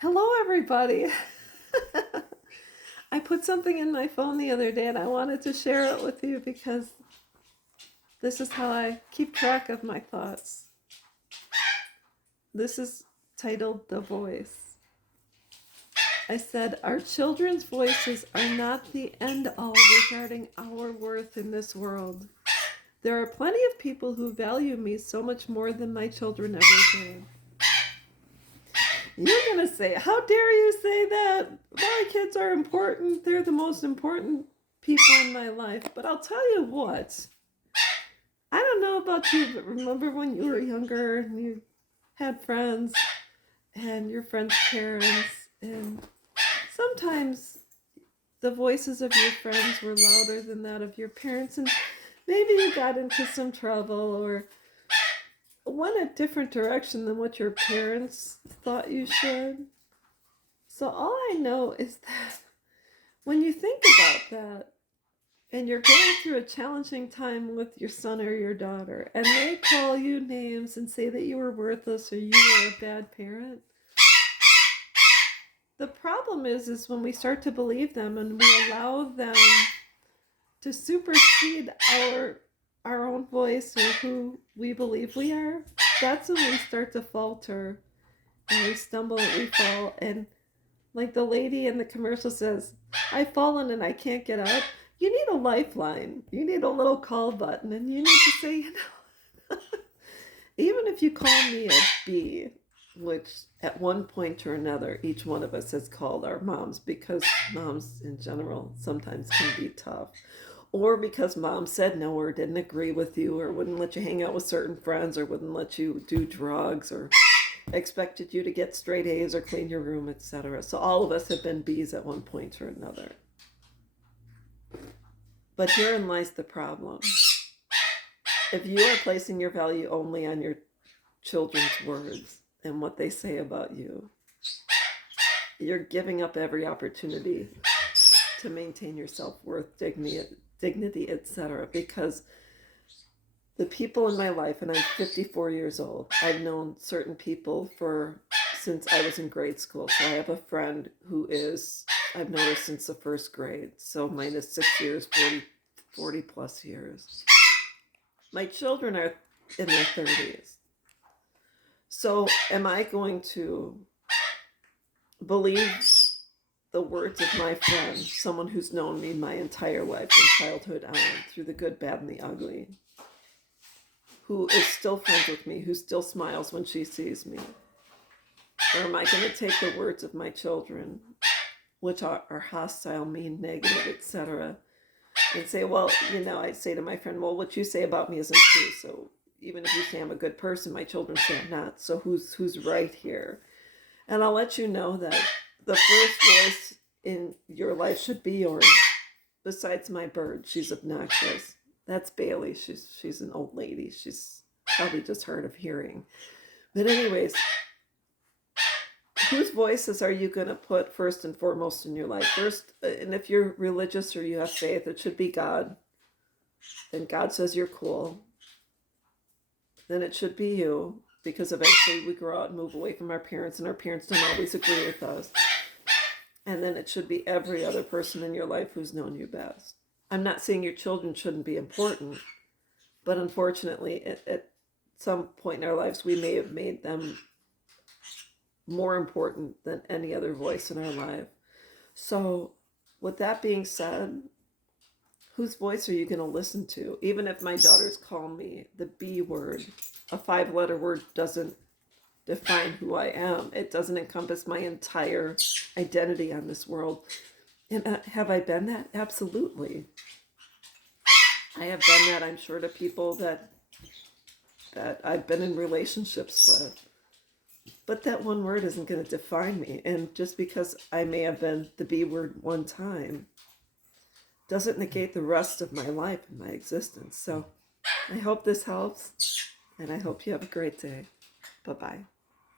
Hello, everybody. I put something in my phone the other day and I wanted to share it with you because this is how I keep track of my thoughts. This is titled The Voice. I said, our children's voices are not the end all regarding our worth in this world. There are plenty of people who value me so much more than my children ever did. You're going to say, how dare you say that? My kids are important. They're the most important people in my life. But I'll tell you what. I don't know about you, but remember when you were younger and you had friends and your friends' parents, and sometimes the voices of your friends were louder than that of your parents, and maybe you got into some trouble or went a different direction than what your parents thought you should. So all I know is that when you think about that and you're going through a challenging time with your son or your daughter and they call you names and say that you were worthless or you were a bad parent, the problem is when we start to believe them and we allow them to supersede our own voice or who we believe we are, that's when we start to falter and we stumble and we fall. And like the lady in the commercial says, I've fallen and I can't get up. You need a lifeline. You need a little call button. And you need to say, even if you call me a B, which at one point or another, each one of us has called our moms because moms in general sometimes can be tough. Or because mom said no or didn't agree with you or wouldn't let you hang out with certain friends or wouldn't let you do drugs or expected you to get straight A's or clean your room, etc. So all of us have been B's at one point or another. But herein lies the problem. If you are placing your value only on your children's words and what they say about you, you're giving up every opportunity to maintain your self-worth, dignity, etc. Because the people in my life, and I'm 54 years old, I've known certain people since I was in grade school. So I have a friend who I've known her since the first grade. So minus 6 years, 40 plus years. My children are in their 30s. So am I going to believe the words of my friend, someone who's known me my entire life from childhood on, through the good, bad, and the ugly, who is still friends with me, who still smiles when she sees me? Or am I going to take the words of my children, which are hostile, mean, negative, etc., and say, well, I say to my friend, well, what you say about me isn't true. So even if you say I'm a good person, my children say I'm not. So who's right here? And I'll let you know that the first voice in your life should be yours. Besides my bird, she's obnoxious. That's Bailey. She's an old lady. She's probably just hard of hearing. But anyways, whose voices are you going to put first and foremost in your life? First, and if you're religious or you have faith, it should be God. Then God says you're cool. Then it should be you, because eventually we grow out and move away from our parents, and our parents don't always agree with us. And then it should be every other person in your life who's known you best. I'm not saying your children shouldn't be important, but unfortunately, at some point in our lives, we may have made them more important than any other voice in our life. So with that being said, whose voice are you going to listen to? Even if my daughters call me the B word, a 5-letter word doesn't define who I am. It doesn't encompass my entire identity on this world. And have I been that? Absolutely. I have been that, I'm sure, to people that I've been in relationships with. But that one word isn't going to define me. And just because I may have been the B word one time doesn't negate the rest of my life and my existence. So I hope this helps, and I hope you have a great day. Bye-bye.